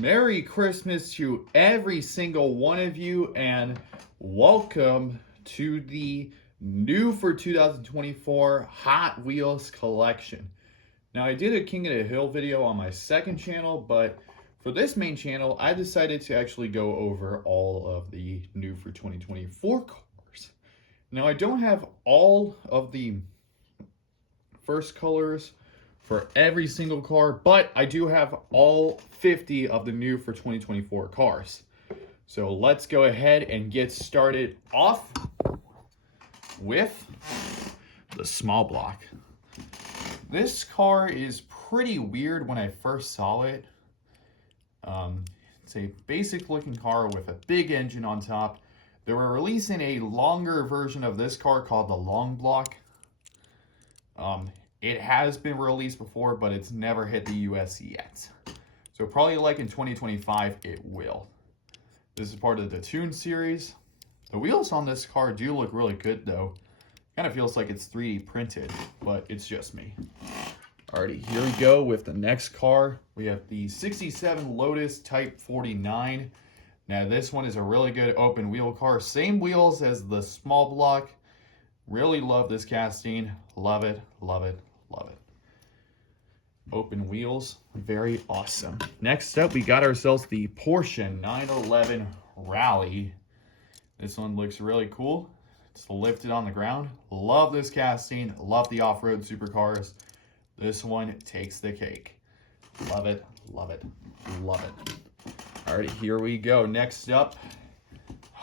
Merry Christmas to every single one of you, and welcome to the new for 2024 Hot Wheels collection. Now, I did a King of the Hill video on my second channel, but for this main channel, I decided to actually go over all of the new for 2024 cars. Now, I don't have all of the first colors for every single car, but I do have all 50 of the new for 2024 cars. So let's go ahead and get started off with the small block. This car is pretty weird when I first saw it. It's a basic looking car with a big engine on top. They were releasing a longer version of this car called the long block. It has been released before, but it's never hit the US yet. So probably like in 2025, it will. This is part of the Tune series. The wheels on this car do look really good though. Kind of feels like it's 3D printed, but it's just me. Alrighty, here we go with the next car. We have the 67 Lotus Type 49. Now this one is a really good open wheel car. Same wheels as the small block. Really love this casting. Love it, love it, love it. Open wheels, very awesome. Next up, we got ourselves the Porsche 911 Rally. This one looks really cool. It's lifted on the ground. Love this casting. Love the off-road supercars. This one takes the cake. Love it, love it, love it. All right, here we go. Next up,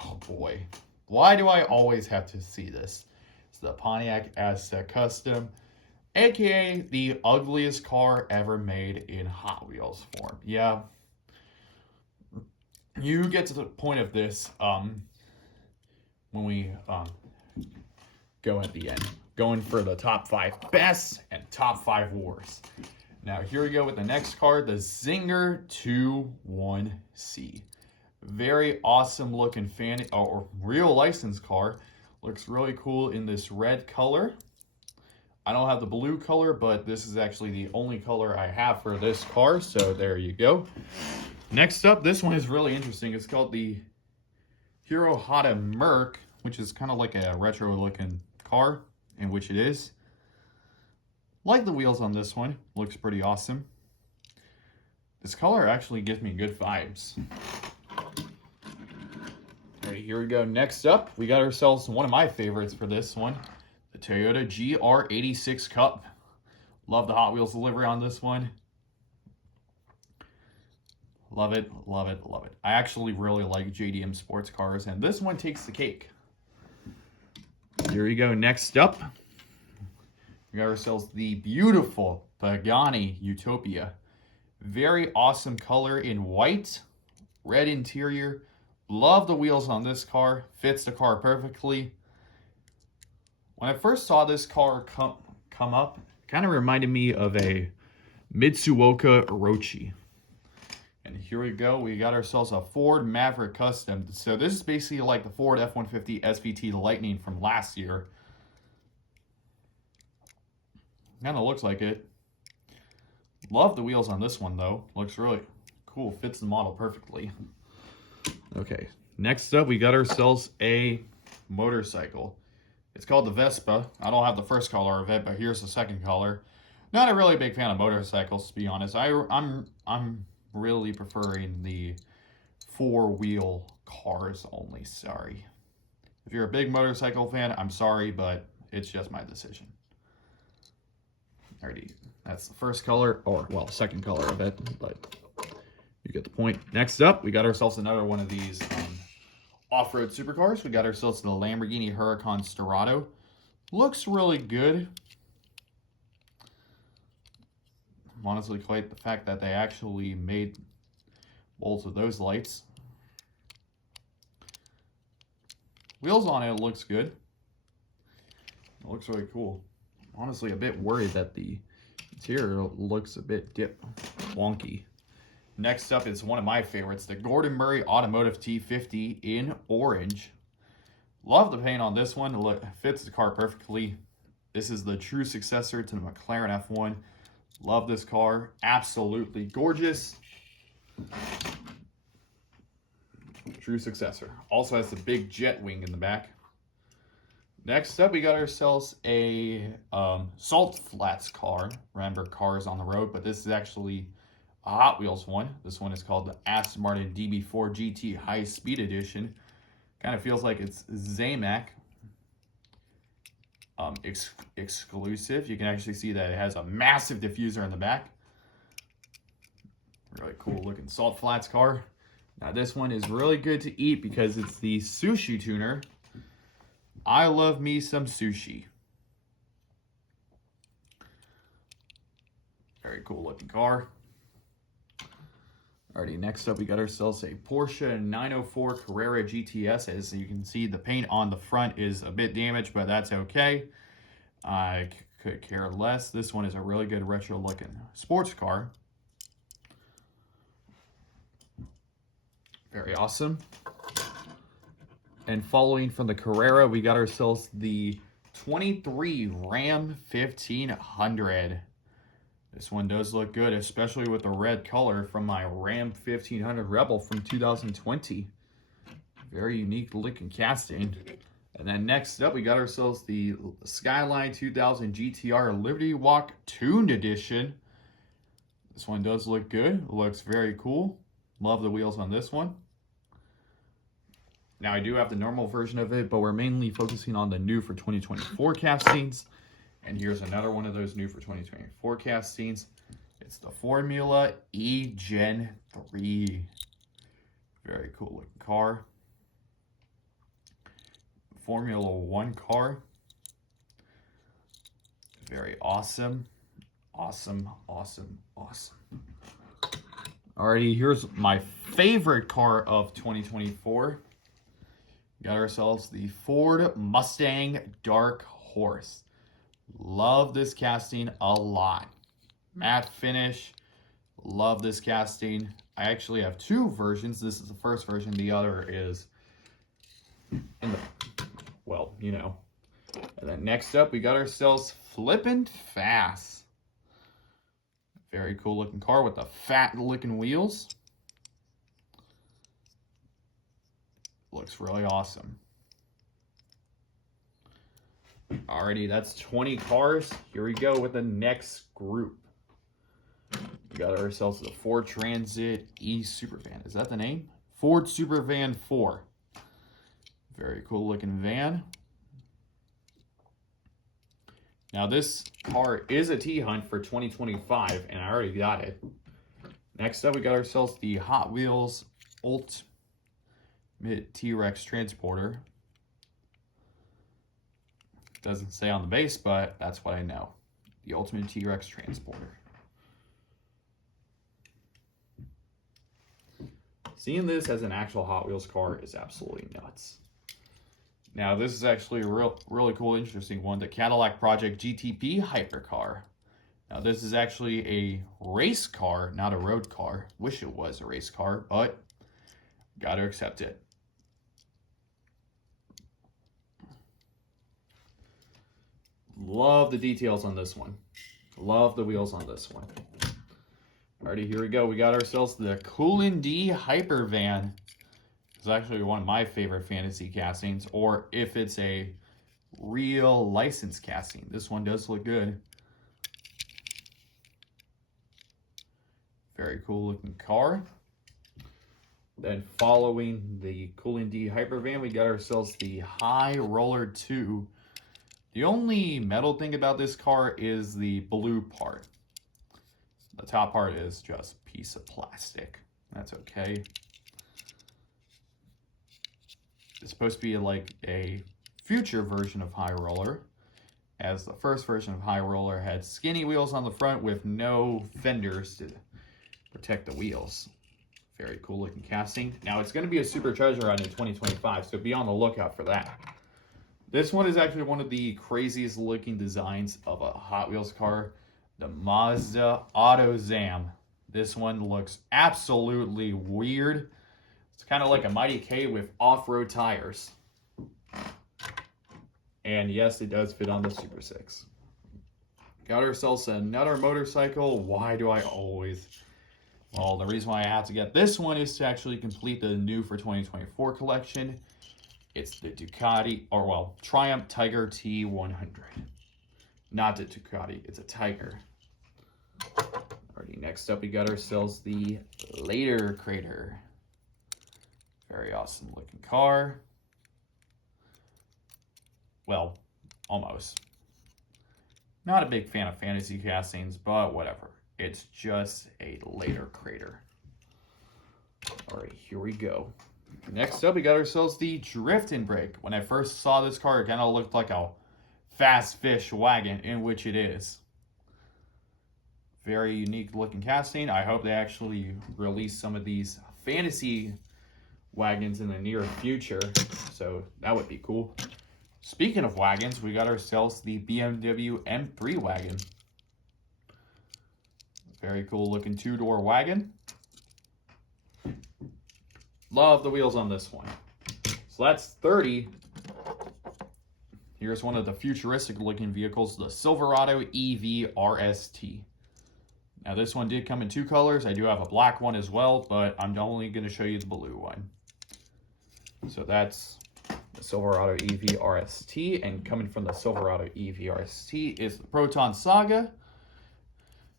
oh boy. Why do I always have to see this? It's the Pontiac Aztek Custom, aka the ugliest car ever made in Hot Wheels form. Yeah, you get to the point of this when we go at the end, going for the top 5 best and top 5 worst. Now here we go with the next car, the Zinger 21C. Very awesome looking fan or real license car. Looks really cool in this red color. I don't have the blue color, but this is actually the only color I have for this car, so there you go. Next up, this one is really interesting. It's called the Hirohata Merc, which is kind of like a retro looking car, in which it is. Like the wheels on this one, looks pretty awesome. This color actually gives me good vibes. Alright, here we go. Next up, we got ourselves one of my favorites for this one, the Toyota GR86 Cup. Love the Hot Wheels delivery on this one. Love it, love it, love it. I actually really like JDM sports cars, and this one takes the cake. Here we go. Next up, we got ourselves the beautiful Pagani Utopia. Very awesome color in white, red interior. Love the wheels on this car. Fits the car perfectly. When I first saw this car come up, it kind of reminded me of a Mitsuoka Orochi. And here we go. We got ourselves a Ford Maverick Custom. So this is basically like the Ford F-150 SVT Lightning from last year. Kind of looks like it. Love the wheels on this one though. Looks really cool. Fits the model perfectly. Okay, next up we got ourselves a motorcycle. It's called the Vespa. I don't have the first color of it, but here's the second color. Not a really big fan of motorcycles, to be honest. I'm really preferring the 4-wheel cars only. Sorry. If you're a big motorcycle fan, I'm sorry, but it's just my decision. Alrighty, that's the first color, or well, second color of it, but you get the point. Next up, we got ourselves another one of these off-road supercars. We got ourselves the Lamborghini Huracan Sterrato. Looks really good. I'm honestly quite the fact that they actually made molds of those lights. Wheels on it looks good. It looks really cool. I'm honestly a bit worried that the interior looks a bit wonky. Next up is one of my favorites, the Gordon Murray Automotive T50 in orange. Love the paint on this one. Look, fits the car perfectly. This is the true successor to the McLaren F1. Love this car. Absolutely gorgeous. true successor. Also has the big jet wing in the back. Next up, we got ourselves a Salt Flats car. Remember, cars on the road, but this is actually a Hot Wheels one. This one is called the Aston Martin DB4 GT High Speed Edition. Kind of feels like it's Zamac exclusive. You can actually see that it has a massive diffuser in the back. Really cool looking Salt Flats car. Now this one is really good to eat because it's the sushi tuner. I love me some sushi. Very cool looking car. Alrighty, next up we got ourselves a Porsche 904 Carrera GTS. As you can see, the paint on the front is a bit damaged, but that's okay. I could care less. This one is a really good retro looking sports car. Very awesome. And following from the Carrera, we got ourselves the 23 Ram 1500. This one does look good, especially with the red color from my Ram 1500 Rebel from 2020. Very unique looking casting. And then next up, we got ourselves the Skyline 2000 GTR Liberty Walk Tuned Edition. This one does look good. It looks very cool. Love the wheels on this one. Now, I do have the normal version of it, but we're mainly focusing on the new for 2024 castings. And here's another one of those new for 2024 castings. It's the Formula E Gen 3. Very cool looking car. Formula One car. Very awesome. Awesome, awesome, awesome. Alrighty, here's my favorite car of 2024. We got ourselves the Ford Mustang Dark Horse. Love this casting a lot. Matte finish. Love this casting. I actually have two versions. This is the first version. The other is in the, well, you know. And then next up, we got ourselves Flippin' Fast. Very cool looking car with the fat looking wheels. Looks really awesome. Alrighty, that's 20 cars. Here we go with the next group. We got ourselves the Ford Transit E Supervan. Is that the name? Ford Supervan 4. Very cool looking van. Now this car is a T-Hunt for 2025, and I already got it. Next up, we got ourselves the Hot Wheels Ultimate T-Rex Transporter. Doesn't say on the base, but that's what I know. The Ultimate T-Rex Transporter. Seeing this as an actual Hot Wheels car is absolutely nuts. Now, this is actually a really cool, interesting one. The Cadillac Project GTP Hypercar. Now, this is actually a race car, not a road car. Wish it was a race car, but got to accept it. Love the details on this one. Love the wheels on this one. Alrighty, here we go. We got ourselves the Coolin D Hypervan. It's actually one of my favorite fantasy castings, or if it's a real licensed casting. This one does look good. Very cool looking car. Then following the Coolin D Hypervan, we got ourselves the High Roller 2. The only metal thing about this car is the blue part. The top part is just a piece of plastic. That's okay. It's supposed to be like a future version of High Roller, as the first version of High Roller had skinny wheels on the front with no fenders to protect the wheels. Very cool looking casting. Now it's going to be a Super Treasure Hunt in 2025, so be on the lookout for that. This one is actually one of the craziest looking designs of a Hot Wheels car, the Mazda AutoZam. This one looks absolutely weird. It's kind of like a Mighty K with off-road tires. And yes, it does fit on the Super 6. Got ourselves another motorcycle. Why do I always Well, the reason why I had to get this one is to actually complete the new for 2024 collection. It's the Ducati, or well, Triumph Tiger T100. Not the Ducati, it's a Tiger. Alrighty, next up we got ourselves the Later Crater. Very awesome looking car. Well, almost. Not a big fan of fantasy castings, but whatever. It's just a Later Crater. Alright, here we go. Next up, we got ourselves the Drift and Brake. When I first saw this car, it kind of looked like a Fast Fish wagon, in which it is. Very unique looking casting. I hope they actually release some of these fantasy wagons in the near future, so that would be cool. Speaking of wagons, we got ourselves the BMW M3 wagon. Very cool looking two-door wagon. Love the wheels on this one. So that's 30. Here's one of the futuristic looking vehicles, the Silverado EV RST. Now this one did come in two colors. I do have a black one as well, but I'm only going to show you the blue one. So that's the Silverado EV RST, and coming from the Silverado EV RST is the Proton Saga.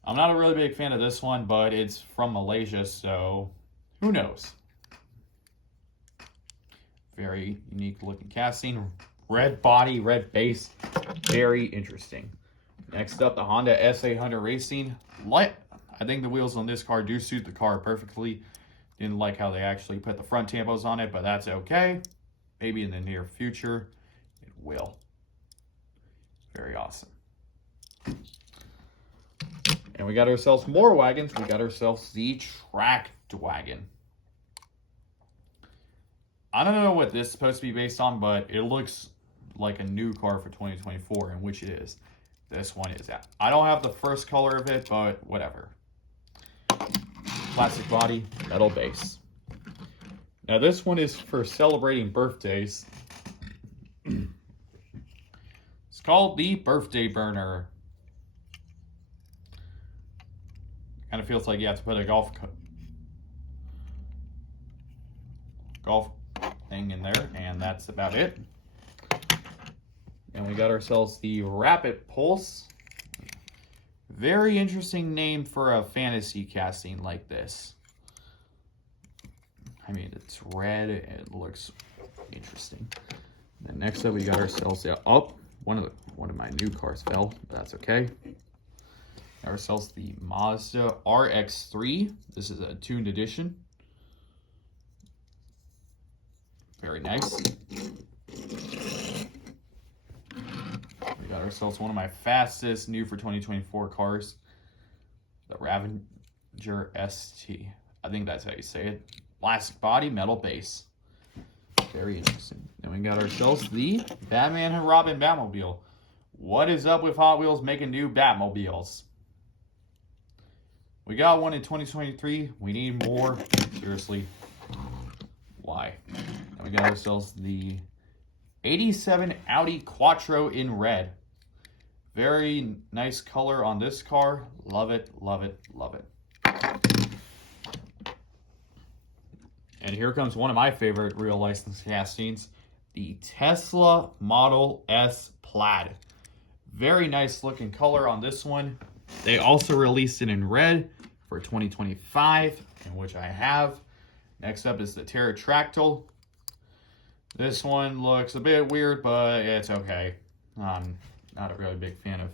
I'm not a really big fan of this one, but it's from Malaysia, so who knows? Very unique looking casting. Red body, red base. Very interesting. Next up, the Honda S800 Racing. I think the wheels on this car do suit the car perfectly. Didn't like how they actually put the front tampos on it, but that's okay. Maybe in the near future, it will. Very awesome. And we got ourselves more wagons. We got ourselves the Tracked wagon. I don't know what this is supposed to be based on, but it looks like a new car for 2024, in which it is. This one is out. I don't have the first color of it, but whatever. Plastic body, metal base. Now this one is for celebrating birthdays. It's called the Birthday Burner. Kind of feels like you have to put a golf thing in there, and that's about it. And we got ourselves the Rapid Pulse. Very interesting name for a fantasy casting like this. I mean, it's red and it looks interesting. Then next up, we got ourselves one of my new cars fell, but that's okay. Got ourselves the Mazda RX-3. This is a tuned edition. Very nice. We got ourselves one of my fastest new for 2024 cars, the Ravager ST. I think that's how you say it. Plastic body, metal base. Very interesting. Then we got ourselves the Batman and Robin Batmobile. What is up with Hot Wheels making new Batmobiles? We got one in 2023. We need more. Seriously. Why? And we got ourselves the 87 Audi Quattro in red. Very nice color on this car. Love it, love it, love it. And here comes one of my favorite real license castings, the Tesla Model S Plaid. Very nice looking color on this one. They also released it in red for 2025, in which I have. Next up is the Pterodactyl. This one looks a bit weird, but it's okay. I'm not a really big fan of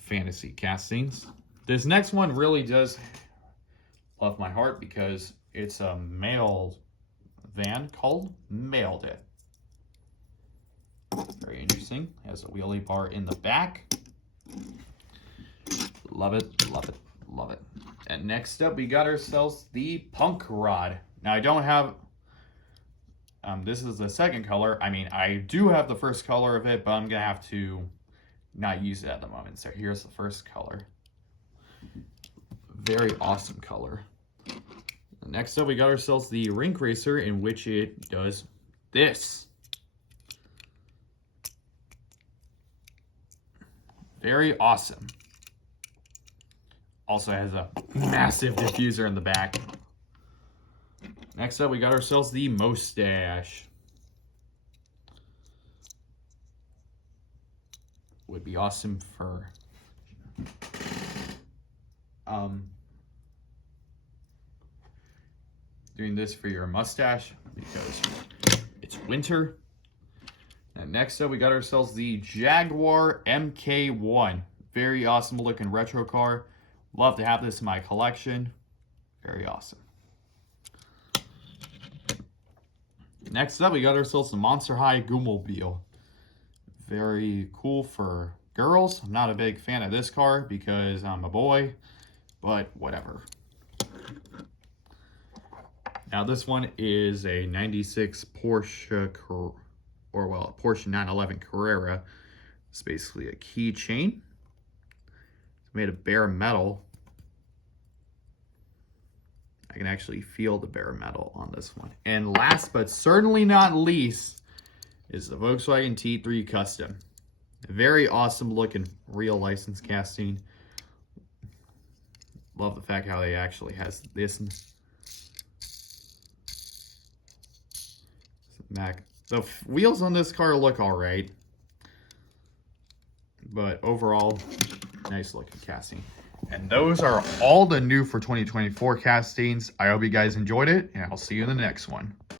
fantasy castings. This next one really does love my heart because it's a mail van called Mailed It. Very interesting. Has a wheelie bar in the back. Love it, love it, love it. And next up, we got ourselves the Punk Rod. Now, I don't have... this is the second color. I mean, I do have the first color of it, but I'm going to have to not use it at the moment. So here's the first color. Very awesome color. Next up, we got ourselves the Rink Racer, in which it does this. Very awesome. Also has a massive diffuser in the back. Next up, we got ourselves the Mustache. Would be awesome for doing this for your mustache because it's winter. And next up, we got ourselves the Jaguar MK1. Very awesome looking retro car. Love to have this in my collection. Very awesome. Next up, we got ourselves the Monster High Goommobile. Very cool for girls. I'm not a big fan of this car because I'm a boy, but whatever. Now this one is a 96 Porsche, Porsche 911 Carrera. It's basically a keychain. It's made of bare metal. I can actually feel the bare metal on this one. And last but certainly not least is the Volkswagen T3 Custom. A very awesome looking real license casting. Love the fact how they actually has this Mac. The wheels on this car look all right, but overall, nice looking casting. And those are all the new for 2024 castings. I hope you guys enjoyed it, and I'll see you in the next one.